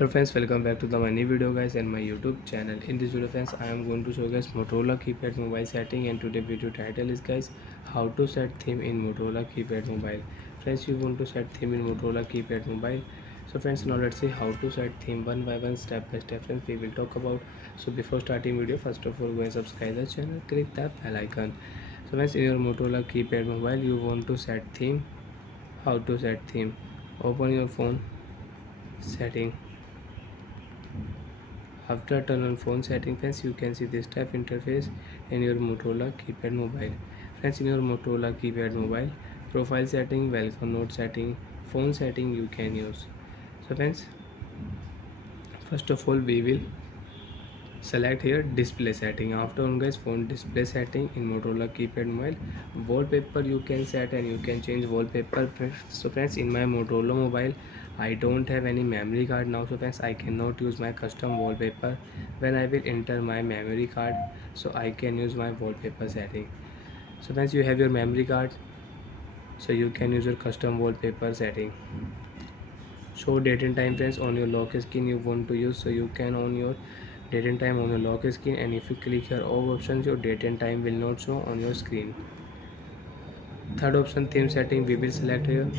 Hello friends, welcome back to my new video guys and my YouTube channel. In this video friends, I am going to show guys Motorola keypad mobile setting, and today video title is guys how to set theme in Motorola keypad mobile. Friends, you want to set theme in Motorola keypad mobile. So friends, now let's see how to set theme one by one, step by step. Friends, we will talk about. So before starting video, first of all go and subscribe the channel, click that bell icon. So friends, in your Motorola keypad mobile you want to set theme. How to set theme? Open your phone setting. After turn on phone setting friends, you can see this type interface in your Motorola keypad mobile. Friends, in your Motorola keypad mobile, profile setting, welcome note setting, phone setting you can use. So friends, first of all we will select here display setting. After on guys, phone display setting in Motorola keypad mobile, wallpaper you can set and you can change wallpaper. So friends, in my Motorola mobile I don't have any memory card now, so friends I cannot use my custom wallpaper. When I will enter my memory card, so I can use my wallpaper setting. So friends, you have your memory card, so you can use your custom wallpaper setting. Show date and time friends, on your lock screen you want to use, so you can on your date and time on your lock screen, and if you click here all options, your date and time will not show on your screen. Third option, theme setting, we will select here.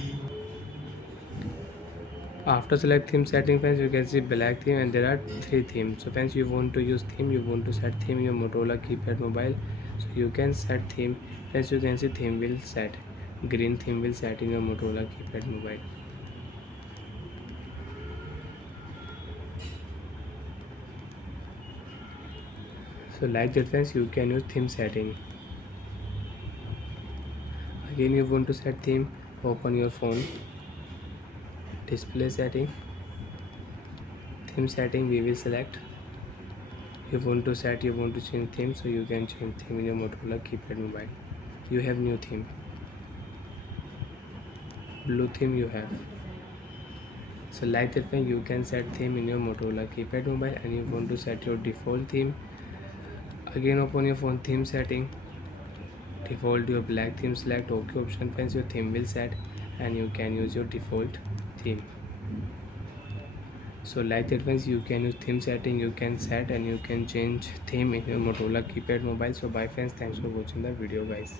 After select theme setting friends, you can see black theme and there are three themes. So friends, you want to use theme, you want to set theme in your Motorola keypad mobile, so you can set theme. Friends, you can see theme will set, green theme will set in your Motorola keypad mobile. So like that friends, you can use theme setting. Again you want to set theme, open your phone, display setting, theme setting we will select. You want to set, you want to change theme, so you can change theme in your Motorola keypad mobile. You have new theme, blue theme you have. So like that way you can set theme in your Motorola keypad mobile. And you want to set your default theme, again open your phone, theme setting, default your black theme, select OK option friends, your theme will set and you can use your default theme. So like that means you can use theme setting, you can set and you can change theme in your Motorola keypad mobile. So bye friends, thanks for watching the video guys.